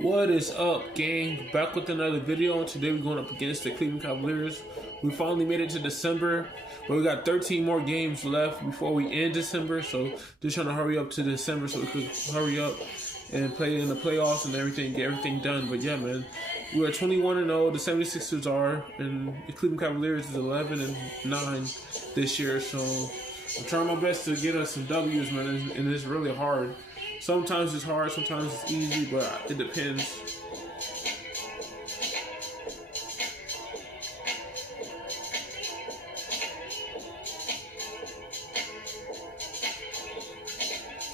What is up, gang? Back with another video, and today we're going up against the Cleveland Cavaliers. We finally made it to December, but we got 13 more games left before we end December, so just trying to hurry up to December so we could hurry up and play in the playoffs and everything, get everything done. But yeah, man, we're 21-0, the 76ers are, and the Cleveland Cavaliers is 11-9 this year, so I'm trying my best to get us some W's, man, and it's really hard. Sometimes it's hard, sometimes it's easy, but it depends.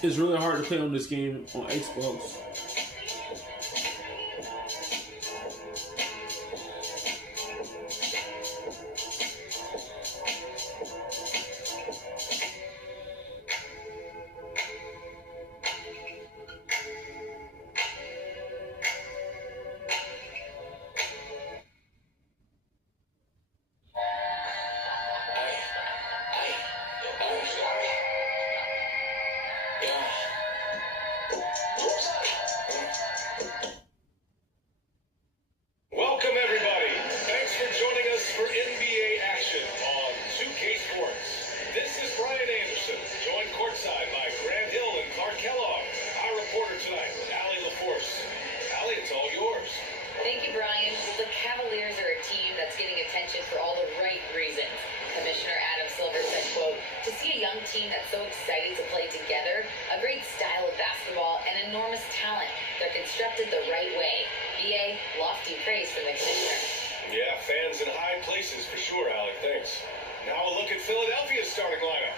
It's really hard to play on this game on Xbox. Welcome everybody. Thanks for joining us for NBA action on 2K Sports. This is Brian Anderson, joined courtside by Grant Hill and Clark Kellogg. Our reporter tonight, Allie LaForce. Allie, it's all yours. Thank you, Brian. The Cavaliers are a team that's getting attention for all the right reasons. Commissioner Adam Silver said, quote, "To see a young team that's so excited to play together, a great style of basketball, and enormous talent. They're constructed the right way." BA, lofty praise from the commissioner. Yeah, fans in high places for sure, Allie. Thanks. Now a look at Philadelphia's starting lineup.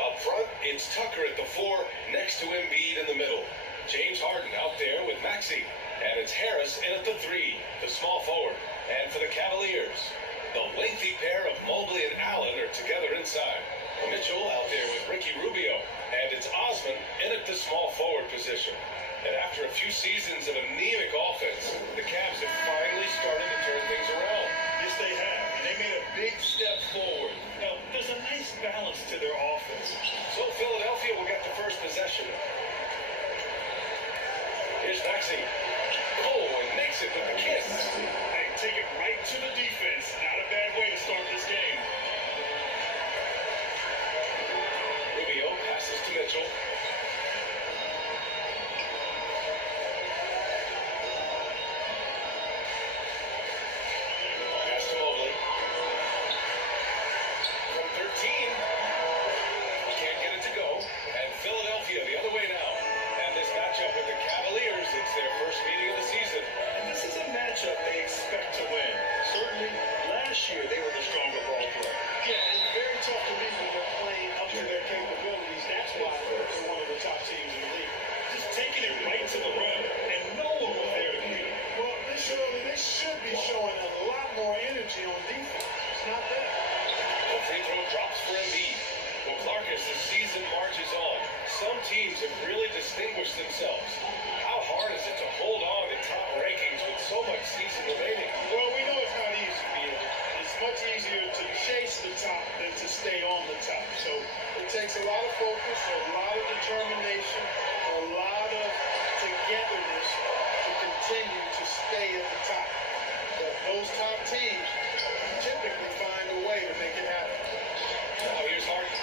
Up front, it's Tucker at the 4, next to Embiid in the middle. James Harden out there with Maxey. And it's Harris in at the 3, the small forward. And for the Cavaliers, the lengthy pair of Mobley and Allen are together inside. Mitchell out there with Ricky Rubio. And it's Osman in at the small forward position. And after a few seasons of anemic offense, the Cavs have finally started to turn things around. Yes, they have. And they made a big step forward. Now, there's a nice balance to their offense. So Philadelphia will get the first possession. Here's Maxey. Oh, and makes it with the kiss. Hey, take it right to the defense. Not a bad way to start this game. Rubio passes to Mitchell. Pass to Mobley. From 13. Can't get it to go. And Philadelphia the other way now. And this matchup with the Cavaliers, it's their first meeting of the season. And this is a matchup they expect to win. Certainly, last year they were the stronger ball player. Yeah, and very tough to beat when they're playing up to their capabilities. That's why they're one of the top teams in the league. Just taking it right to the rim, and no one was there to beat it. Well, they should be showing a lot more energy on defense. It's not there. The free throw drops for Embiid. Well, Clark, as the season marches on, some teams have really distinguished themselves. How hard is it to hold on to top rankings with so much season remaining? Well, we know it's not easy, Bill. It's much easier to chase the top than to stay on the top. So it takes a lot of focus, a lot of determination, a lot of togetherness to continue to stay at the top. But those top teams typically find a way to make it happen. Now here's Harden.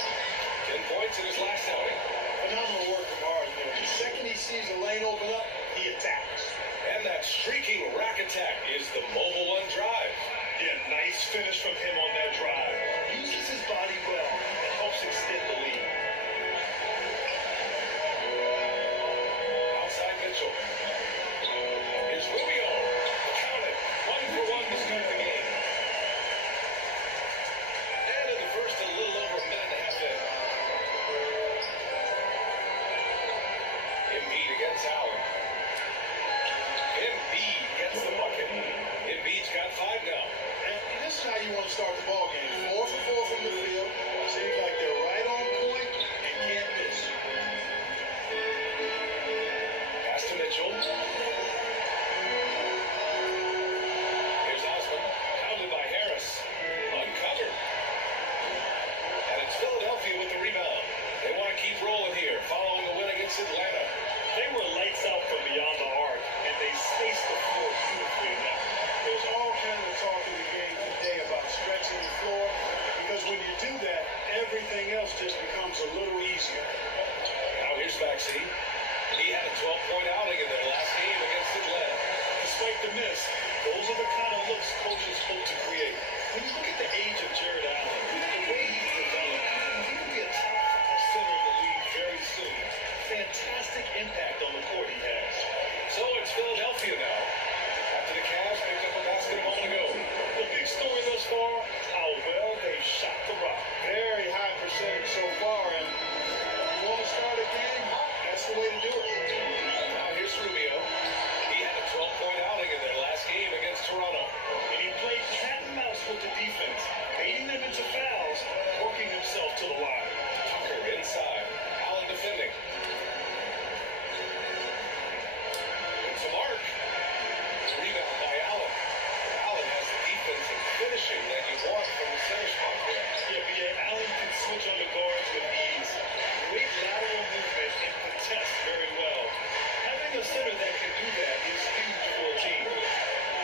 10 points in his last outing. Phenomenal work from Harden there. The second he sees a lane open up, he attacks. And that streaking rack attack is the mobile one drive. Yeah, nice finish from him on that drive. Uses his body well and helps extend the lead. Outside Mitchell. Here's Rubio. Count it. 1 for 1 to start the game. And in the first, a little over a minute and a half in. Embiid against Allen. Embiid gets the bucket. Embiid's got 5 now. And this is how you want to start the ball game. 4 for 4 from the field. Seems like they're right on point and can't miss. Pass to Mitchell. Here's Osman. Pounded by Harris. Uncovered. And it's Philadelphia with the rebound. They want to keep rolling here following the win against Atlanta. They were lights out from beyond the arc, and they stayed 12-point outing in their last game against Atlanta. Despite the miss, those are the kind of looks coaches hope to create. When you look at the age of Jared Allen, the way he's developed, he will be a top 5 center in the league very soon. Fantastic impact on the court he has. So it's Philadelphia now. After the Cavs picked up a basket a moment ago. The big story thus far, how well they've shot the rock. Very high percentage so far, and you want to start a game hot, that's the way to do it. Now here's Rubio. He had a 12-point outing in their last game against Toronto. And he played cat and mouse with the defense, baiting them into fouls, working himself to the line. Tucker inside. Allen defending. It's a mark. Rebound by Allen. Allen has the defense and finishing that you want from the center spot there. Yeah, B.A. Allen can switch on the guards with ease. Great lateral movement and contests very well. Having a center that can do that is huge for a team.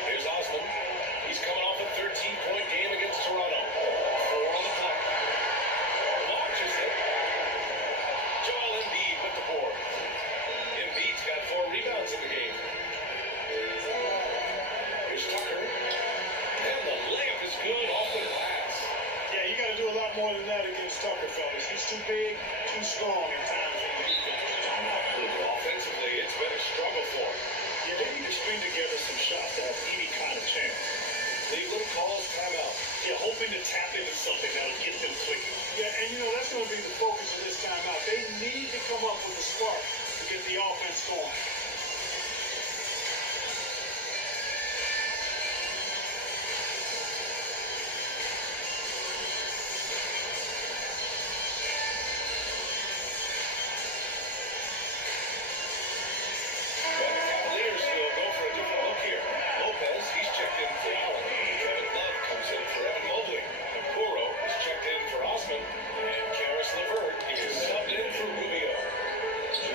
Here's Osman. He's coming off a 13-point game against Toronto. 4 on the clock. Launches it. Joel Embiid with the board. Embiid's got 4 rebounds in the game. Here's Tucker. And the layup is good off the glass. Yeah, you got to do a lot more than that against Tucker, fellas. He's too big, too strong at times for the defense. Offensively, it's been a struggle for him. Yeah, they need to string together some shots to have any kind of chance. Cleveland calls timeout. Yeah, hoping to tap into something that'll get them clicking. Yeah, and that's going to be the focus of this timeout. They need to come up with a spark to get the offense going. But the Cavaliers will go for a different look here. Lopez, he's checked in for Allen. Kevin Love comes in for Evan Mobley. Okoro is checked in for Osman. And Karis LeVert is subbed in for Rubio.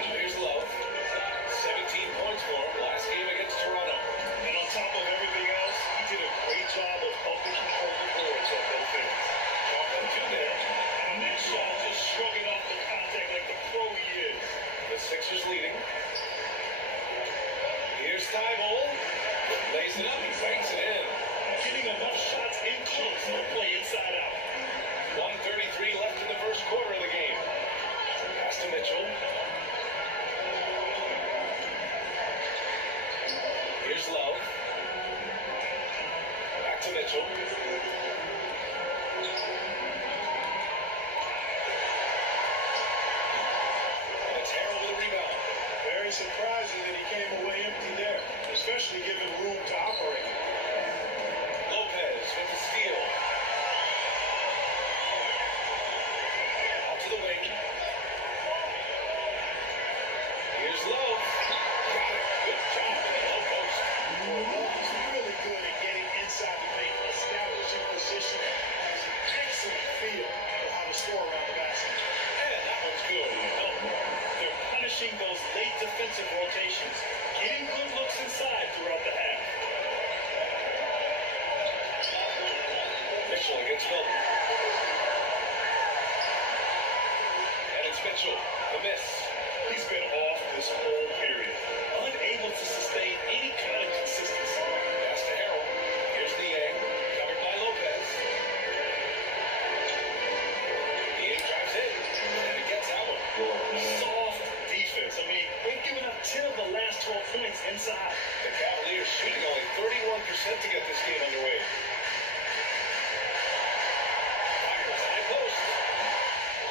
Now here's Love. 17 points for him last game against Toronto. And on top of everything else, he did a great job of helping control the boards on both ends. Chalk up 2 there. And Mitchell just shrugging off the contact like the pro he is. The Sixers leading. Here's Thibault. Lays it up. He banks it in. Getting enough shots in close to play inside out. 1:33 left in the first quarter of the game. Pass to Mitchell. Here's Love. Back to Mitchell. And it's Harrell with a rebound. Very surprising that he came away empty there, especially given room to operate. Lopez with the steal. Out to the wing. Here's Love. Got it. Good job in the low post. He's really good at getting inside the paint, establishing position, has an excellent feel for how to score around the basket. And that one's good. They're punishing those late defensive rotations, getting good looks inside throughout the half. Mitchell against Milton. And it's Mitchell. The miss. He's been off this whole period, unable to sustain any kind of consistency. Pass to Harrell. Here's Niang. Covered by Lopez. Niang drives in. And it gets out. Soft defense. I mean, they've given up 10 of the last 12 points inside. The Cavaliers shooting only 31% to get this game underway. Fires high post.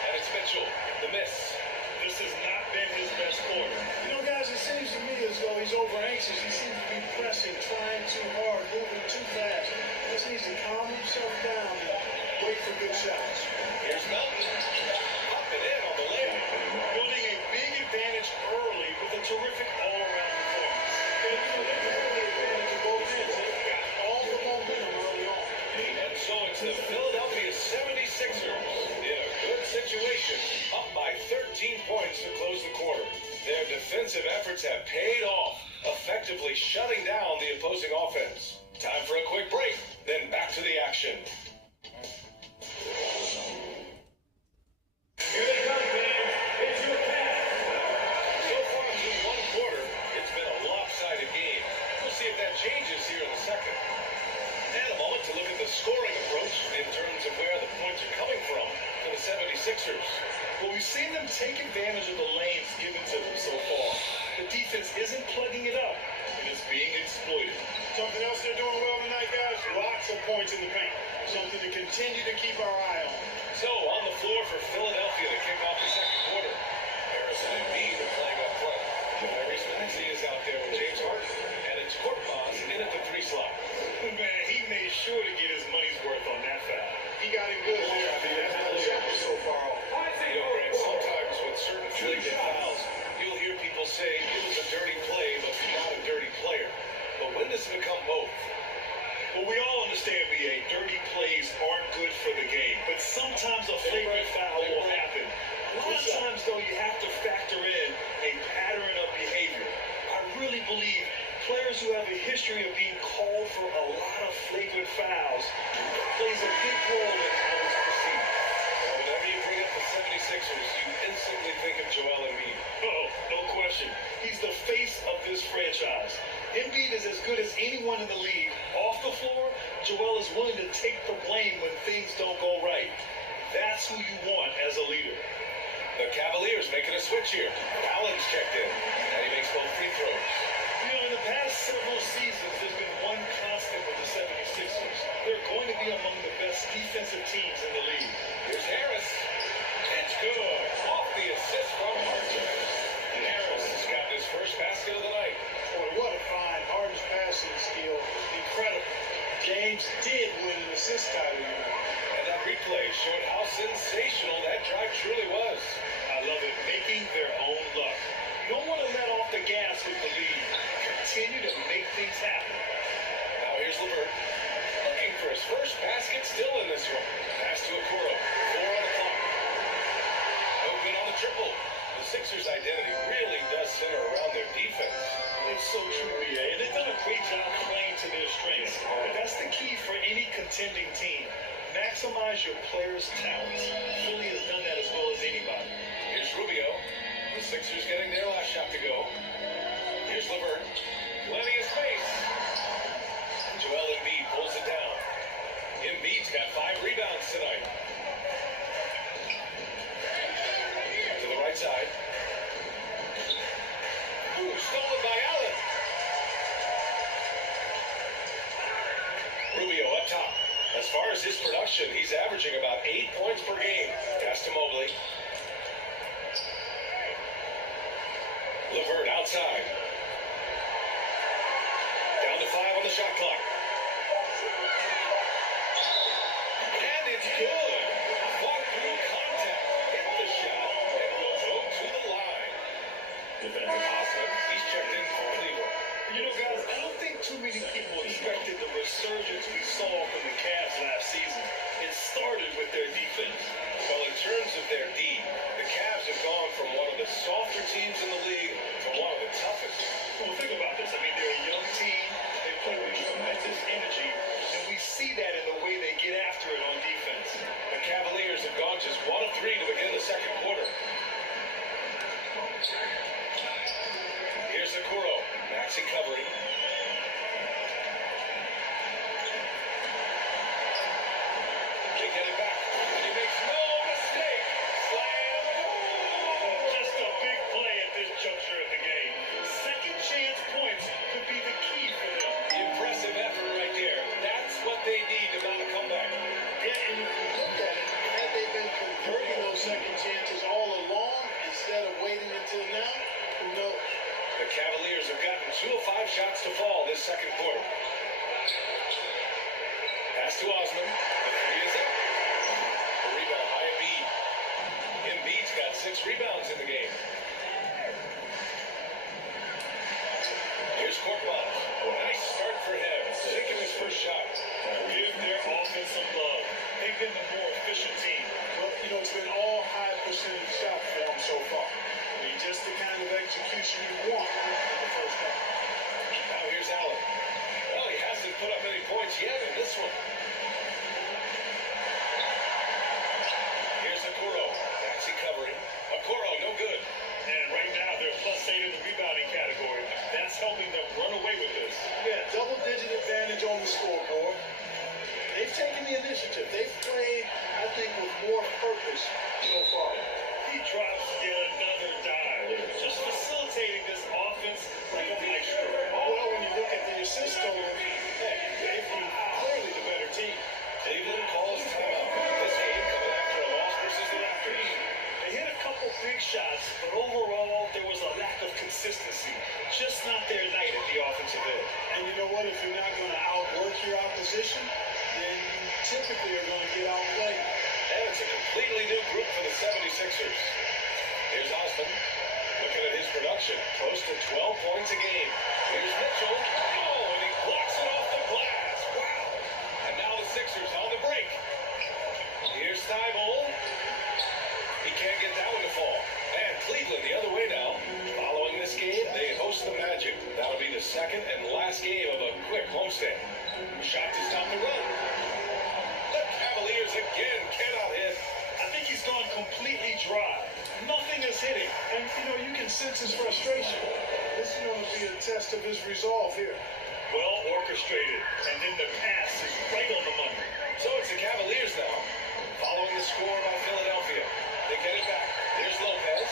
And it's Mitchell. The miss. This has not been his best quarter. Guys, it seems to me as though he's over anxious. He seems to be pressing, trying too hard, moving too fast. He just needs to calm himself down and wait for good shots. Here's Melton. Up and in on the layup. Building a big advantage early with a terrific all-around performance. They can hold the advantage of both ends. They've got all the momentum early on. And so it's the Philadelphia 76ers in a good situation, up by 13 points to close the quarter. Their defensive efforts have paid off, effectively shutting down the opposing offense. Time for a quick break, then back to the action. Here they come, fans. It's your pass. So far through one quarter. here in the second. And a moment to look at the scoring approach in terms of where the points are coming from for the 76ers. Well, we've seen them take advantage of the lanes given to them so far. The defense isn't plugging it up, and it's being exploited. Something else they're doing well tonight, guys. Lots of points in the paint. Something to continue to keep our eye on. So, on the floor for Philadelphia to kick off the second quarter. Harrison and Embiid are playing up front. Tyrese Maxey is out there with James Harden. And it's Korkmaz in at the 3 slot. Man, he made sure to get his money's worth on that foul. He got him good there. That's how the shot was so far off. You know, Greg, sometimes with certain flagrant fouls, you'll hear people say it was a dirty play, but not a dirty player. But when does it become both? Well, we all understand, BA, dirty plays aren't good for the game, but sometimes a flagrant foul will happen. A lot of times, though, you have to factor in a pattern of behavior. I really believe players who have a history of being called for a lot of flagrant fouls plays a big role in how it's perceived. Well, whenever you bring up the 76ers, you instantly think of Joel Embiid. Oh, no question. He's the face of this franchise. Embiid is as good as anyone in the league. Off the floor, Joel is willing to take the blame when things don't go right. That's who you want as a leader. The Cavaliers making a switch here. Allen's checked in, and he makes both free throws. You know, in the past several seasons, there's been one constant with the 76ers. They're going to be among the best defensive teams in the league. Here's Harris. It's good. Off the assist from Harden. And Harris has got his first basket of the night. Boy, what a find. Harden's passing skill. Incredible. James did win an assist title tonight. And that replay showed how sensational that drive truly was. I love it. Making their own luck. You don't want to let off the gas with the lead. Continue to make things happen. Now here's LeVert. Looking for his first basket still in this one. Pass to Okoro. 4 on the clock. No good on the triple. The Sixers' identity really does center around their defense. It's so true, BA. And they've done a great job playing to their strengths. But that's the key for any contending team. Maximize your players' talents. Philly has done that as well as anybody. Here's Rubio. The Sixers getting their last shot to go. Here's LeVert. Plenty of space. Joel Embiid pulls it down. Embiid's got 5 rebounds tonight. To the right side. Ooh, stolen by Allen. Rubio up top. As far as his production, he's averaging about 8 points per game. Pass to Mobley. LeVert outside. Down to 5 on the shot clock. And it's good. Fought through contact. Hit the shot. And will go to the line. Defending Osman. He's checked in for Cleveland. You know, guys, I don't think too many people expected the resurgence we saw from the Cavs last season. It started with their defense. Well, in terms of their D, the Cavs have gone from one of the softer teams in the league to one of the toughest. Well, think about this. I mean, they're a young team. They play with tremendous energy. And we see that in the way they get after it on defense. The Cavaliers have gone just 1 of 3 to begin the second quarter. Here's Okoro. Maxey covering. They get it back. And he makes no mistake. Slam. Just a big play at this juncture of the game. Second chance points could be the key for them. Impressive effort right there. That's what they need to mount a comeback. Yeah, and if you look at it, had they been converting those second chances all along instead of waiting until now, who knows? The Cavaliers have gotten 2 of 5 shots to fall this second quarter. Pass to Osman. The 3 is up. The rebound by Embiid. Embiid's got 6 rebounds in the game. Here's Korkmaz. Nice start for him. Taking his first shot. Give their offense some love. They've been the more efficient team. Well, you know, it's been all high percentage shot for them so far. I mean, just the kind of execution you want in the first half. Now here's Allen. Well, he hasn't put up any points yet in this one. Here's Okoro. Maxey covering. Okoro, no good. And right now, they're +8 in the rebounding category. That's helping them run away with this. Yeah, double-digit advantage advantage on the scoreboard. They've taken the initiative. They've played, I think, with more purpose so far. He drops yet another dive. Just facilitating this offense like a maestro. Well, when you look at the assist total, they've been clearly the better team. Cleveland calls timeout. This game coming after a loss versus the Raptors. They hit a couple big shots, but overall, there was a lack of consistency. Just not their night at the offensive end. And you know what? If you're not going to outwork your opposition, then you typically are going to get outplayed. And it's a completely new group for the 76ers. Here's Osman looking at his production, close to 12 points a game. Here's Mitchell. Oh, and he blocks it off the glass. Wow. And now the Sixers on the break. Here's Thibault. He can't get that one to fall. And Cleveland the other way now. Following this game, they host the Magic. That'll be the second and last game of a quick homestand. Shot to stop the run. The Cavaliers again cannot hit. I think he's gone completely dry. Nothing is hitting. And, you know, you can sense his frustration. This is going to be a test of his resolve here. Well orchestrated. And then the pass is right on the money. So it's the Cavaliers now. Following the score by Philadelphia. They get it back. There's Lopez.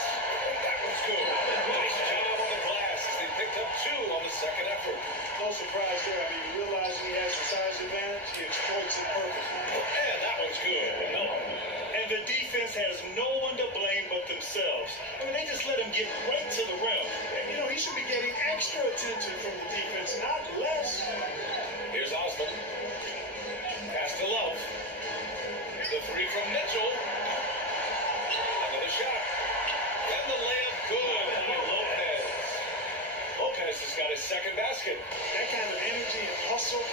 That one's good. Nice job on the glass as they picked up two on the second effort. No surprise there. I mean, realizing he has a size advantage, he exploits it perfectly. And that one's good. No. And the defense has no one to blame but themselves. I mean, they just let him get right to the rim. And, you know, he should be getting extra attention from the defense, not less. Here's Osman. Pass to Love. The three from Mitchell. Another shot. And the layup good by Lopez. Lopez has got his second basket. That kind of energy and hustle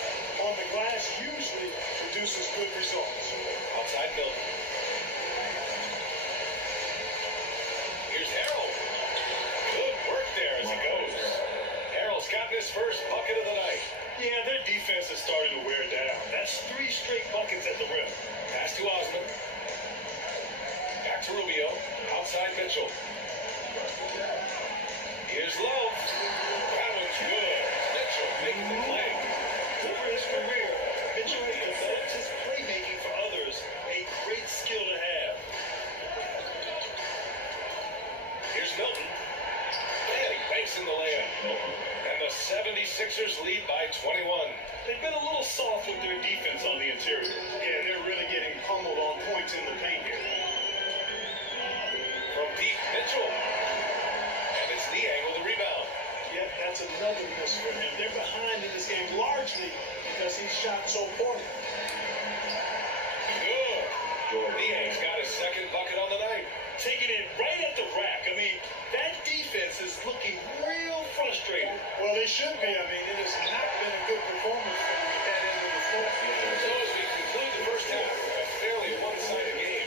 on the glass usually produces good results. Outside Milton. Here's Harrell. Good work there as he goes. Harrell's gotten his first bucket of the night. Yeah, their defense is starting to wear down. That's 3 straight buckets at the rim. Pass to Osman. Back to Rubio. Outside Mitchell. Here's Love. That one's good. Mitchell making the play. Over his career, Mitchell has developed his playmaking for others, a great skill to have. Here's Milton. And he banks in the layup. And the 76ers lead by 21. They've been a little soft with their defense on the interior. Yeah, they're really getting pummeled on points in the paint here. From deep, Mitchell. And it's Niang with the rebound. Yep, that's another miss for him. They're behind in this game largely because he's shot so poorly. Good. Niang's got his second bucket on the night. Taking it right at the rack. I mean, that defense is looking real frustrated. Well, they should be. I mean, it has not been a good performance from them at that end of the floor. So as we conclude the first half, a fairly one-sided game.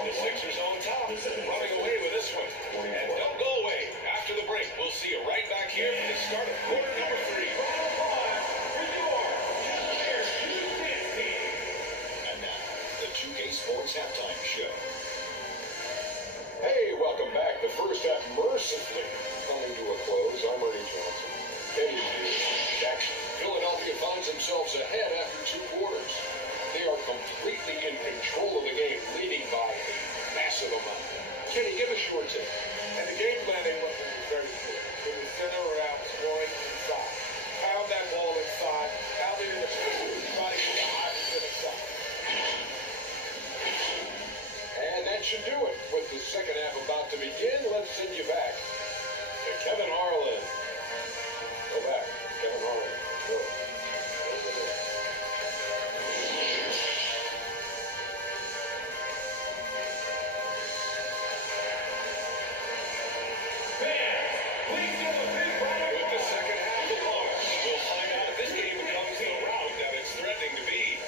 The Sixers on top, running away with this one. And don't go away. After the break, we'll see you right back here for the start of quarter number 3. And now, the 2K Sports Halftime Show. Hey, welcome back. The first half mercifully coming to a close. I'm Ernie Johnson. Kenny Jackson. Philadelphia finds themselves ahead after 2 quarters. They are completely in control of the game, leading by a massive amount. Kenny, give us your take. And the game plan they went with was very clear. It was center around, scoring inside. Pound that ball inside, pound it in the post, try to get the high percentage shot. And that should do it. With the second half about to begin, let's send you back to Kevin Harlan. Go back. Kevin Harlan. Go. With the second half of Mars, we'll find out if this game becomes the rout that it's threatening to be.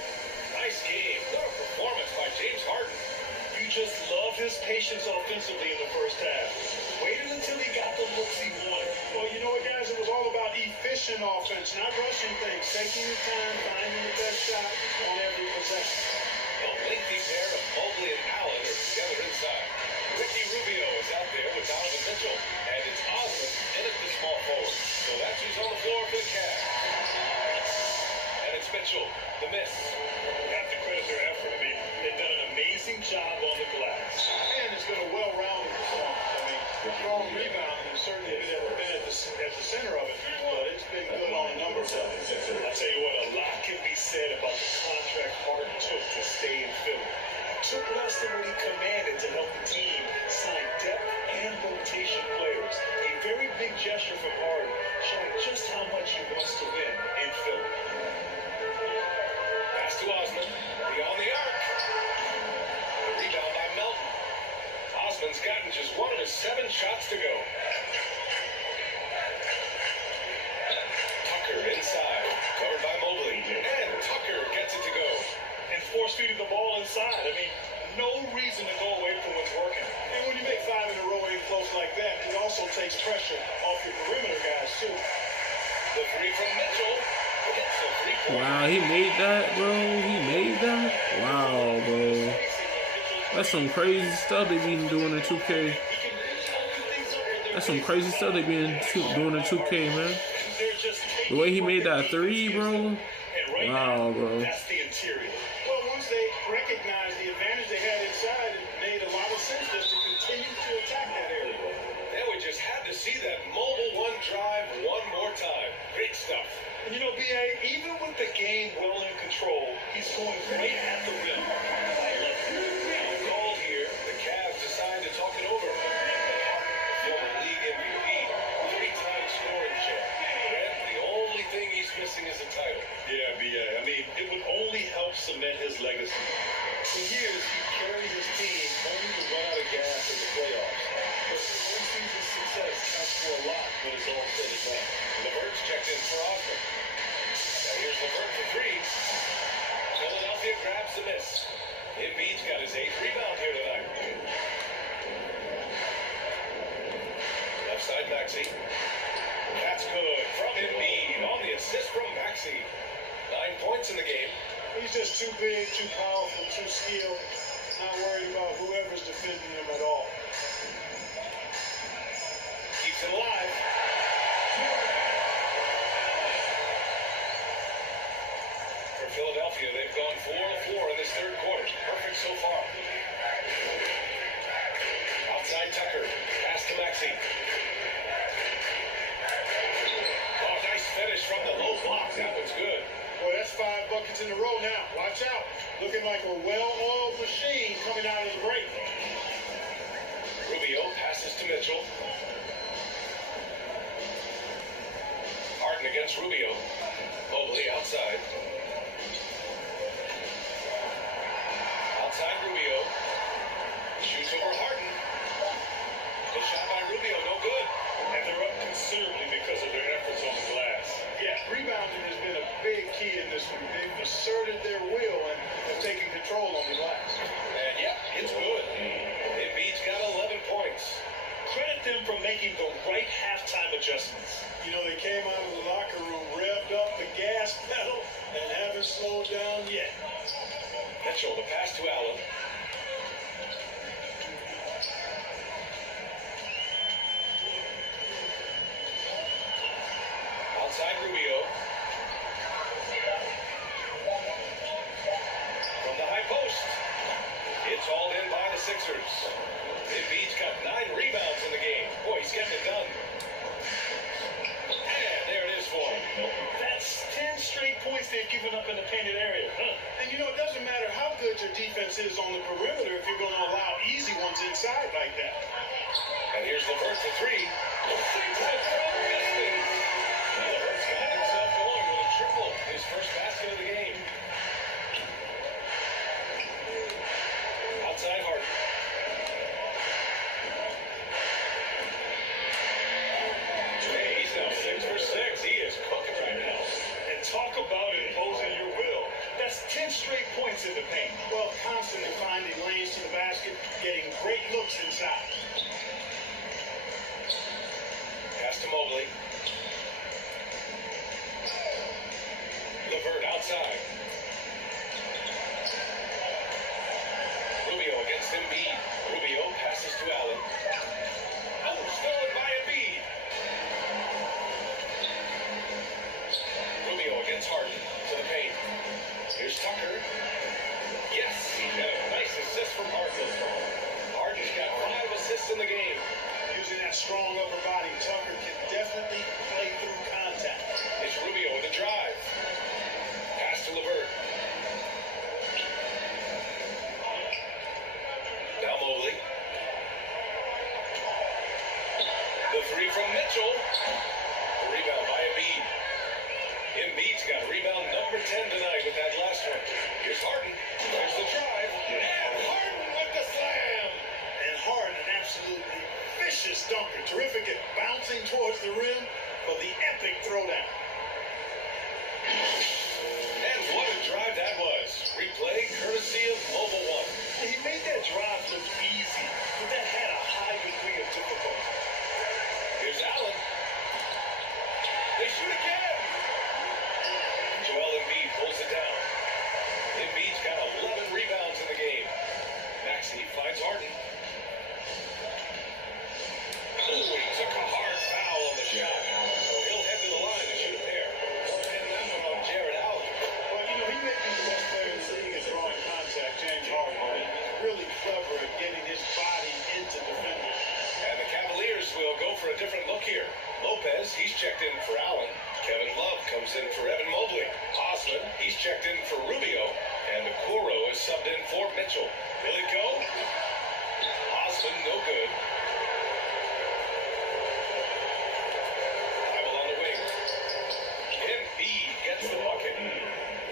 Nice game. What a performance by James Harden. You just love his patience offensively in the first half. Waited until he got the looks he wanted. Well, you know what, guys? It was all about efficient offense, not rushing things, taking your time, finding the best shot on every possession. A lengthy pair of Mobley and Allen are together inside. Ricky Rubio is out there with Donovan Mitchell, and it's Osman in at the small forward. So that's who's on the floor for the Cavs. And Mitchell, the miss. Have to credit their effort. I mean, they've done an amazing job on the glass. And it's been a well-rounded performance. I mean, strong rebounding has certainly been at the center of it, but it's been good on a number of levels. I'll tell you what, a lot can be said about the contract Harden took to stay in Philly. Took less than what he commanded to help the team sign depth and rotation players. A very big gesture from Harden, showing just how much he wants to win in Philly. Pass to Osman, beyond the arc. The rebound by Melton. Osman's gotten just one of his 7 shots to go. Tucker inside, covered by Mobley, and Tucker gets it to go. And force-feeding the ball inside. I mean, no reason to go away from what's working. And when you make 5 in a row in close like that, it also takes pressure off your perimeter guys, too. The three from Mitchell. Gets the 3-point. Wow, he made that, bro. He made that. Wow, bro. That's some crazy stuff they been doing in 2K. That's some crazy stuff they been doing in 2K, man. The way he made that 3, bro. Wow, bro. That's the interior. Well, once they recognized the advantage they had inside, it made a lot of sense just to continue to attack that area. And we just had to see that mobile one drive one more time. Great stuff. And you know, B.A., even with the game well in control, he's going right at the rim. I love it. Called here, the Cavs decide to talk it over. Former league MVP, 3-time scoring champ. And the only thing he's missing is a title. Yeah, B.A., I mean, it would only help cement his legacy. For years, he carried his team only to run out of gas in the playoffs. But postseason success counts for a lot when it's all said and done. LeVert's checked in for Osman. Now here's LeVert for 3. Philadelphia grabs the miss. Embiid's got his 8th rebound here tonight. Left side Maxey. That's good from Embiid on the assist from Maxey. 9 points in the game. He's just too big, too powerful, too skilled. Not worried about whoever's defending him at all. Keeps it alive. For Philadelphia, they've gone 4 of 4 in this third quarter. Perfect so far. Outside Tucker. Pass to Maxey. Oh, nice finish from the low block. That was good. Boy, that's 5 buckets in a row now. Watch out. Looking like a well-oiled machine coming out of the break. Rubio passes to Mitchell. Harden against Rubio. Mobley outside. Outside Rubio. Shoots over Harden. The shot by Rubio, no good. And they're up considerably because of their efforts on the glass. Yeah, rebounding has been a big key in this one. They've asserted their will and have taken control on the glass. And yep, it's good. Embiid's got 11 points. Credit them for making the right halftime adjustments. You know, they came out of the locker room, revved up the gas pedal, and haven't slowed down yet. Mitchell, the pass to Allen. Outside Rubio. From the high post. It's all in by the Sixers. Embiid's got 9 rebounds in the game. Boy, he's getting it done. And there it is for him. That's 10 straight points they've given up in the painted area. And you know, it doesn't matter how good your defense is on the perimeter if you're going to allow easy ones inside like that. And here's LeVert for 3. LeVert's got himself going with a triple. His first basket of the game. Outside Harden. Hey, he's now 6 for 6. He is cooking right now. And talk about imposing your will. That's 10 straight points in the paint. Well, constantly finding lanes to the basket, getting great looks inside. Pass to Mobley. throwdown. And what a drive that was. Replay courtesy of Mobile One. He made that drive look easy, but that had a high degree of difficulty. Here's Allen. They shoot again. Joel Embiid pulls it down. Embiid's got 11 rebounds in the game. Maxey finds Harden. Oh, he took a hard foul on the shot. So he'll head to the line to shoot a pair. And that one on Jared Allen. Well, you know, he may be the best player in the league at drawing contact, James Harden. And he's really clever at getting his body into defenders. And the Cavaliers will go for a different look here. Lopez, he's checked in for Allen. Kevin Love comes in for Evan Mobley. Osman, he's checked in for Rubio. And Okoro is subbed in for Mitchell. Will it go? Osman, no good. Bible on the wing. Embiid gets the bucket.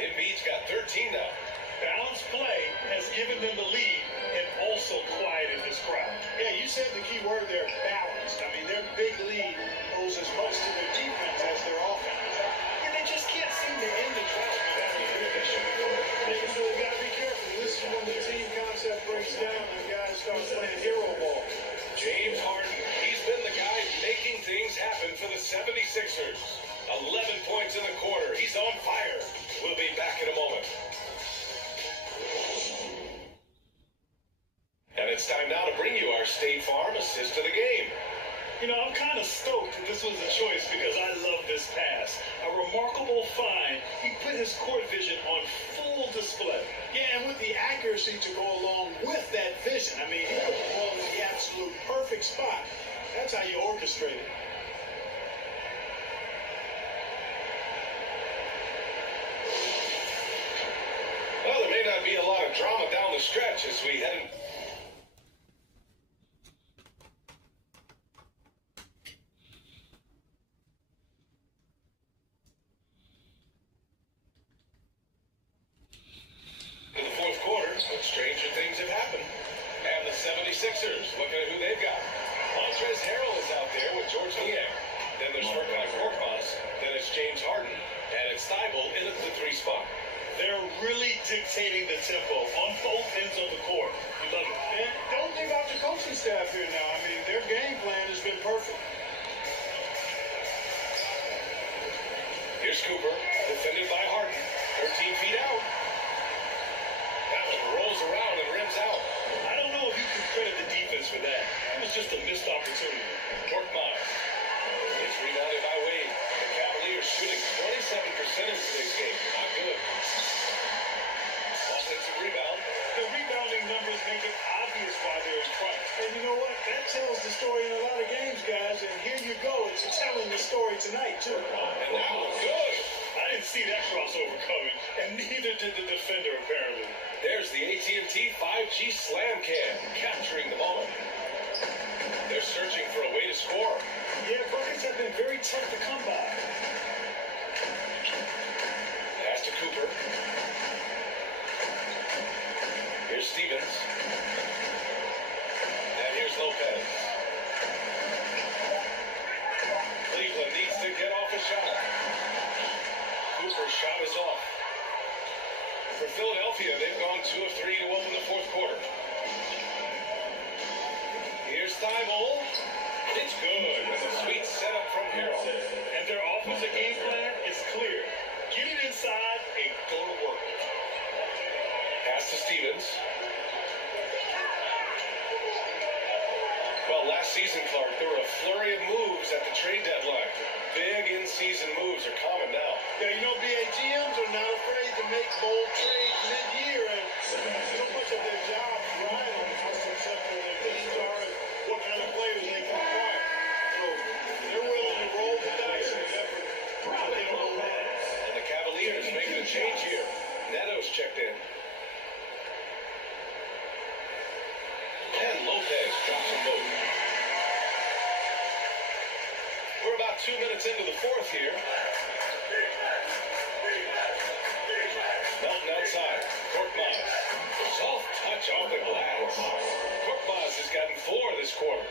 Embiid's got 13 now. Balanced play has given them the lead and also quieted this crowd. Yeah, you said the key word there, balanced. I mean, their big lead owes as much to their defense as their offense. And they just can't seem to end the drought. So we got to be careful. This is when the team concept breaks down and guys start playing hero ball. James Harden, he's been the guy making things happen for the 76ers. 11 points in the quarter. He's on fire. We'll be back in a moment. And it's time now to bring you our State Farm assist of the game. You know, I'm kind of stoked that this was a choice because I love this pass. A remarkable find. He put his court vision on full display. Yeah, and with the accuracy to go along with that vision. I mean, he put the ball in the absolute perfect spot. That's how you orchestrate it. Well, there may not be a lot of drama down the stretch as we head in. In the fourth quarter, but stranger things have happened. And the 76ers, looking at who they've got. Montrezl Harrell is out there with George Niang. Then there's Furkan Korkmaz. Then it's James Harden. And it's Thibault in at the 3 spot. They're really dictating the tempo on both ends of the court. You love it. And don't leave out the coaching staff here now. I mean, their game plan has been perfect. Here's Cooper, defended by Harden. 13 feet out. That one rolls around and rims out. I don't know if you can credit the defense for that. It was just a missed opportunity. Korkmaz. It's rebounded by Wade. The Cavaliers shooting 27% in today's game. Not good. Offensive rebound. The rebounding numbers make it obvious why they're in front. And you know what? That tells the story in a lot of games, guys. And here you go. It's telling the story tonight, too. And that was good. I didn't see that crossover coming, and neither did the defender, apparently. There's the AT&T 5G Slam Cam, capturing the moment. They're searching for a way to score. Yeah, buckets have been very tough to come by. Pass to Cooper. Here's Stevens. And here's Lopez. Cleveland needs to get off a shot. Cooper's shot is off. For Philadelphia, they've gone 2 of 3 to open the fourth quarter. Here's Thibault. It's good. With a sweet setup from Harrell. And their offensive game plan is clear. Get it inside and go to work. Pass to Stevens. Well, last season, Clark, there were a flurry of moves at the trade deadline. Big in-season moves are common now. Yeah, you know, BA GMs are not afraid to make bold trades mid-year, and so much of their job ride on how successful their teams are and what kind of players they can acquire. So they're willing to roll the dice in an effort to get a little run. And the Cavaliers making a change here. Neto's checked in. And Lopez drops them both. We're about 2 minutes into the fourth here. Melton outside. Korkmaz. Soft touch on the glass. Korkmaz has gotten 4 this quarter.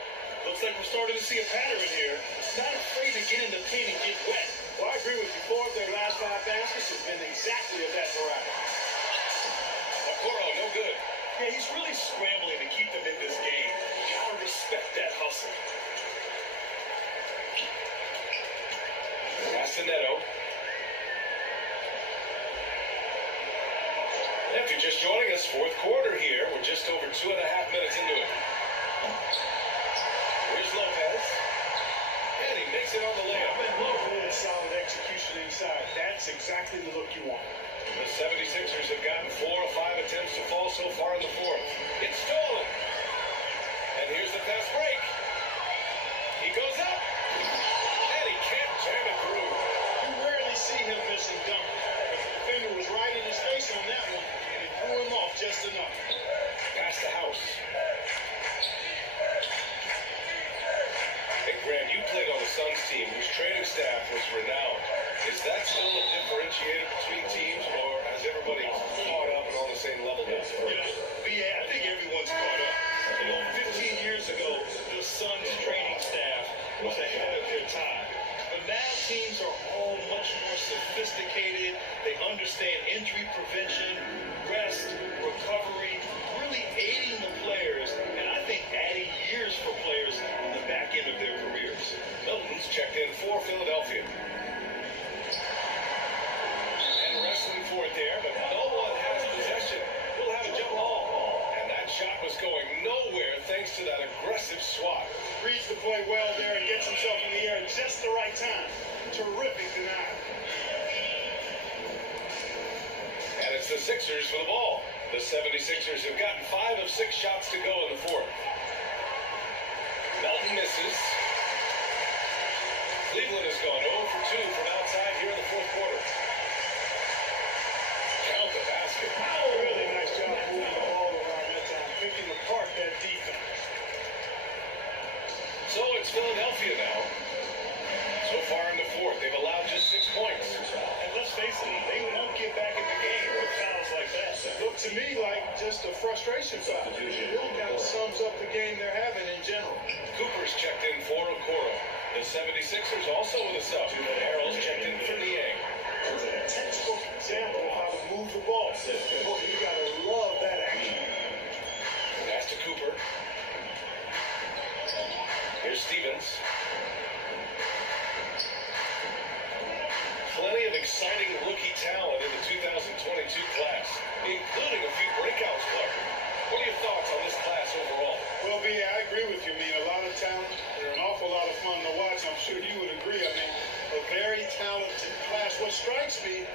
Looks like we're starting to see a pattern here. Not afraid to get in the paint and get wet. pass to Neto. If you're just joining us, fourth quarter here. We're just over 2.5 minutes into it. Here's Lopez. And he makes it on the layup. Good, solid execution inside. That's exactly the look you want. The 76ers have gotten 4 of 5 attempts to fall so far in the fourth. It's stolen. And here's the fast break. He goes up. And he can't jam it through. You rarely see him missing dunkers. But the defender was right in his face on that one, and it threw him off just enough. Pass the house. Hey, Grant, you played on the Suns team, whose training staff was renowned. Is that still a differentiator between teams, or has everybody caught up and on the same level now? I think everyone's caught up. 15 years ago, the Suns training staff was ahead of their time. But now teams are all much more sophisticated. They understand injury prevention, rest, recovery, really aiding the players, and I think adding years for players on the back end of their careers. Milton's checked in for Philadelphia. And wrestling for it there, but no one has possession. We'll have a jump ball. And that shot was going nowhere thanks to that aggressive swat. Reads the play well there and gets himself in the air at just the right time. Terrific denial. And it's the Sixers for the ball. The 76ers have gotten 5 of 6 shots to go in the fourth. Melton misses. Cleveland has gone 0 for 2 from outside here in the fourth quarter. Count the basket. Really nice job moving the ball around that time, picking apart that defense. So it's Philadelphia now. So far in the fourth, they've allowed just 6 points. And let's face it, they won't get back in the game with fouls like that. Look to me like just a frustration foul. It really kind of sums up the game they're having in general. Cooper's checked in for Okoro. The 76ers also with a sub. Harrell's checked in for Niang. It's a textbook example of how to move the ball. Boy, you gotta love that action. Pass to Cooper. Here's Stevens. Plenty of exciting rookie talent in the 2022 class, including a few breakouts, Clark. What are your thoughts on this class overall? Well, B.A., I agree with you. I mean, a lot of talent. They're an awful lot of fun to watch. I'm sure you would agree. I mean, a very talented class. What strikes me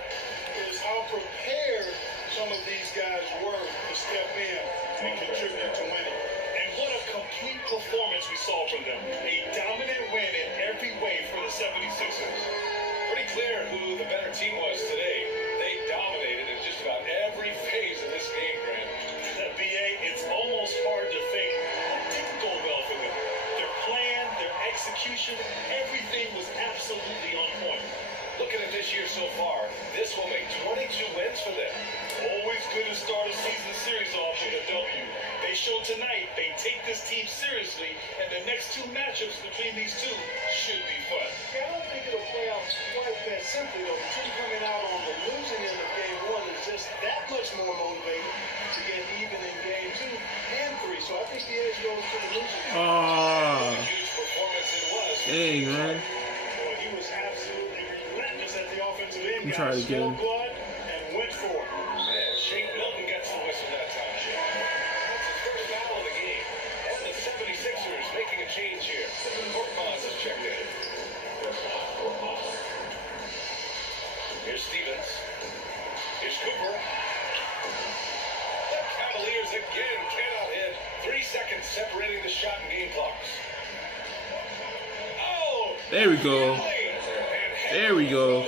is how prepared some of these guys were to step in and contribute to winning. And what a complete performance we saw from them. A dominant win in every way for the 76ers. Pretty clear who the better team was today. They dominated in just about every phase of this game, Grant. BA, it's almost hard to think what didn't go well for them. Their plan, their execution, everything was absolutely on point. Looking at this year so far, this will make 22 wins for them. Always good to start a season series off with a W. They showed tonight they take this team seriously, and the next 2 matchups between these two should be fun. Yeah, I don't think it'll play out quite that simply, though. The team coming out on the losing end of game 1 is just that much more motivated to get even in game 2 and 3. So I think the edge goes to the losing end. Huge performance it was. Dang, man. Boy, he was absolutely relentless at the offensive end. I'm trying to get him. Blood and went for it. And Shake Milton gets the whistle that time. That's his first foul of the game. And the 76ers making a change here. Korkmaz has checked in. Here's Stevens. Here's Cooper. The Cavaliers again cannot hit. 3 seconds separating the shot and game clocks. Oh! There we go. There we go.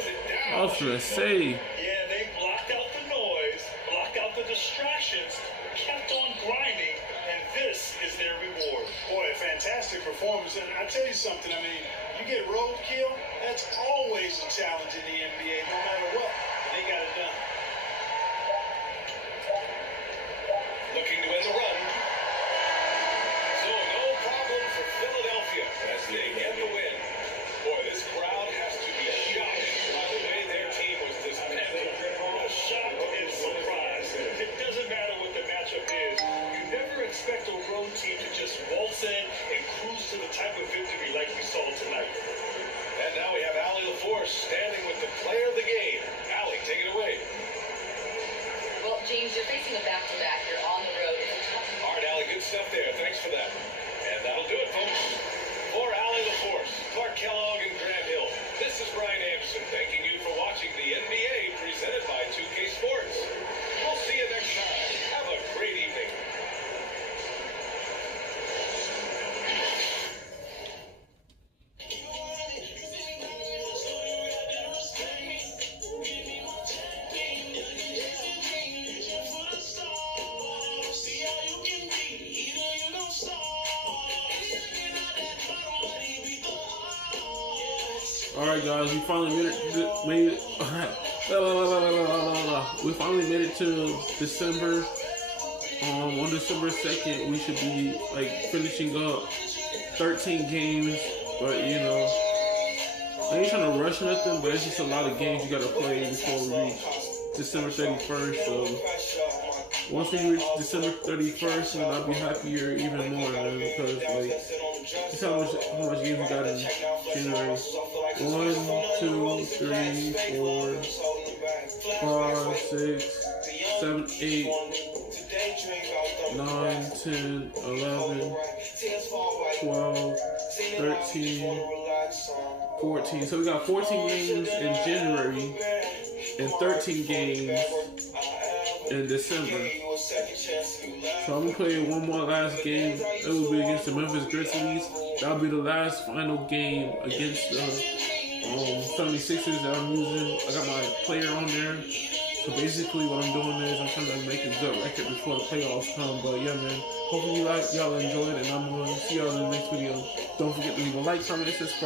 I was gonna say. Yeah, they blocked out the noise, blocked out the distractions, kept on grinding, and this is their reward. Boy, a fantastic performance. And I tell you something, I mean, you get roadkill, that's always a challenge in the NBA, no matter what. And they got it done. Looking to end the run. So no problem for Philadelphia as they get the win. Boy, this crowd has to be shocked by the way their team was dismantled. Shocked and surprised. It doesn't matter what the matchup is. You never expect a road team to just waltz in and cruise to the type of victory like we saw tonight. And now we have Allie LaForce course, standing with the player of the game. Allie, take it away. Well, James, you're facing a back-to-back. You're on the road. It's a tough. All right, Allie, good stuff there. Thanks for that. And that'll do it, folks. For Allie LaForce, Clark Kellogg, and Grant Hill, this is Brian Anderson thanking you for watching the NBA presented by 2K Sports. We'll see you next time. Have a great evening. Alright guys, we finally made it we finally made it to December. On December 2nd we should be like finishing up 13 games, but you know, I ain't trying to rush nothing, but it's just a lot of games you gotta play before we reach December 31st. So once we reach December 31st, then I'll be happier even more, man, because like just how much games we got in January. 1, 2, 3, 4, 5, 6, 7, 8, 9, 10, 11, 12, 13, 14. So we got 14 games in January and 13 games in December. So I'm gonna play one more last game. It will be against the Memphis Grizzlies. That'll be the last final game against the 76ers that I'm using. I got my player on there. So basically what I'm doing is I'm trying to make a good record before the playoffs come. But yeah, man, hopefully y'all enjoyed, and I'm going to see y'all in the next video. Don't forget to leave a like, comment, and subscribe.